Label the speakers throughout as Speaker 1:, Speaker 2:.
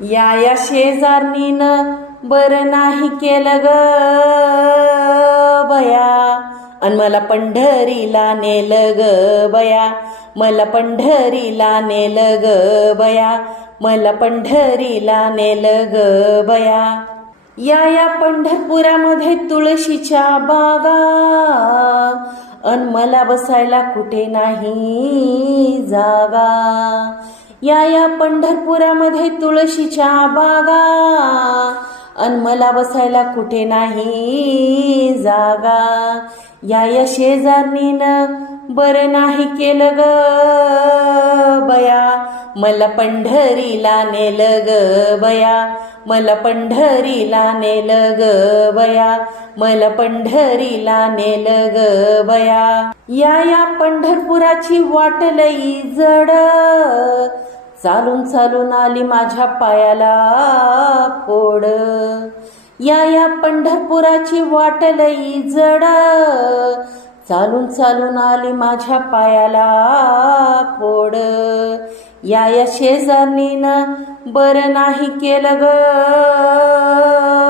Speaker 1: या या शेजारणीन बरं नाही केलं ग बया. अन मला पंढरीला नेल ग बया. मला पंढरीला नेल ग बया. मला पंढरीला नेल ग बया. या या पंढरपुरामध्ये तुळशीच्या बागा. अन मला बसायला कुठे नाही जागा. या या पंढरपुरामध्ये तुळशीच्या बागा. अनमला बसायला कुठे नाही जागा. या या शेजारणीनं बरं नाही केलं ग बया. मला पंढरीला नेलं ग बया. मला पंढरीला नेलं ग बया. मला पंढरीला नेलं ग बया. या या पंढरपुराची वाट लई जड. चालून चालून आली माझ्या पायाला फोड. या या पंढरपुराची वाट लई जड. चालून चालून आली माझ्या पायाला फोड. या या शेजारणीनं बरं नाही केलं ग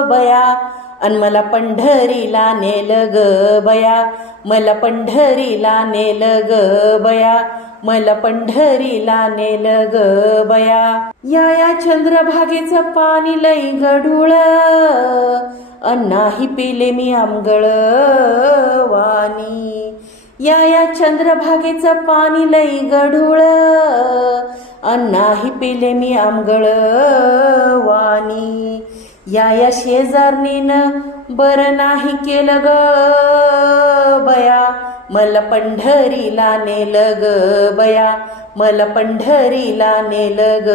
Speaker 1: बया. अन मला पंढरीला नेल ग बया. मला पंढरीला नेल ग बया. मला पंढरीला नेल ग बया. या या चंद्रभागेचं पाणी लई गढूळ. अन नाही पिले मी आमगळ वाणी. या या चंद्रभागेचं पाणी लई गढूळ. अन नाही पिले मी आमगळ वाणी. या या शेजारणीनं बरं नाही केलं ग बया. मला पंढरीला नेल ग बया. मला पंढरीला नेल ग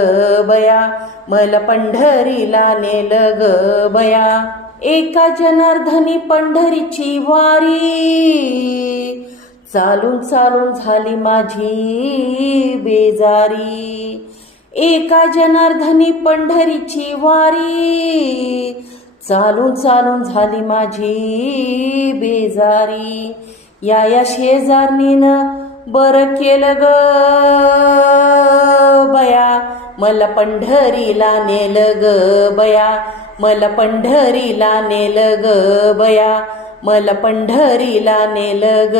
Speaker 1: बया. मला पंढरीला नेल ग बया. एका जनार्दनी पंढरीची वारी. चालून चालून झाली माझी बेजारी. एका जनार्दनी पंढरीची वारी. चालून चालून झाली माझी बेजारी. या या शेजारणीनं बरं केलं ग. बया मला पंढरीला नेलं ग. बया मला पंढरीला नेलं ग. बया मला पंढरीला नेल ग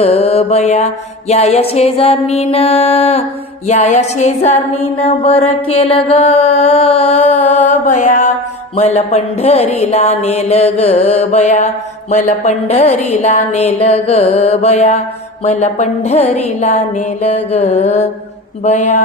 Speaker 1: बया. या या शेजारणीनं या या शेजारणीनं बरं केलं ग बया. मला पंढरीला नेल ग बया. मला पंढरीला नेल ग बया. मला पंढरीला नेल ग बया.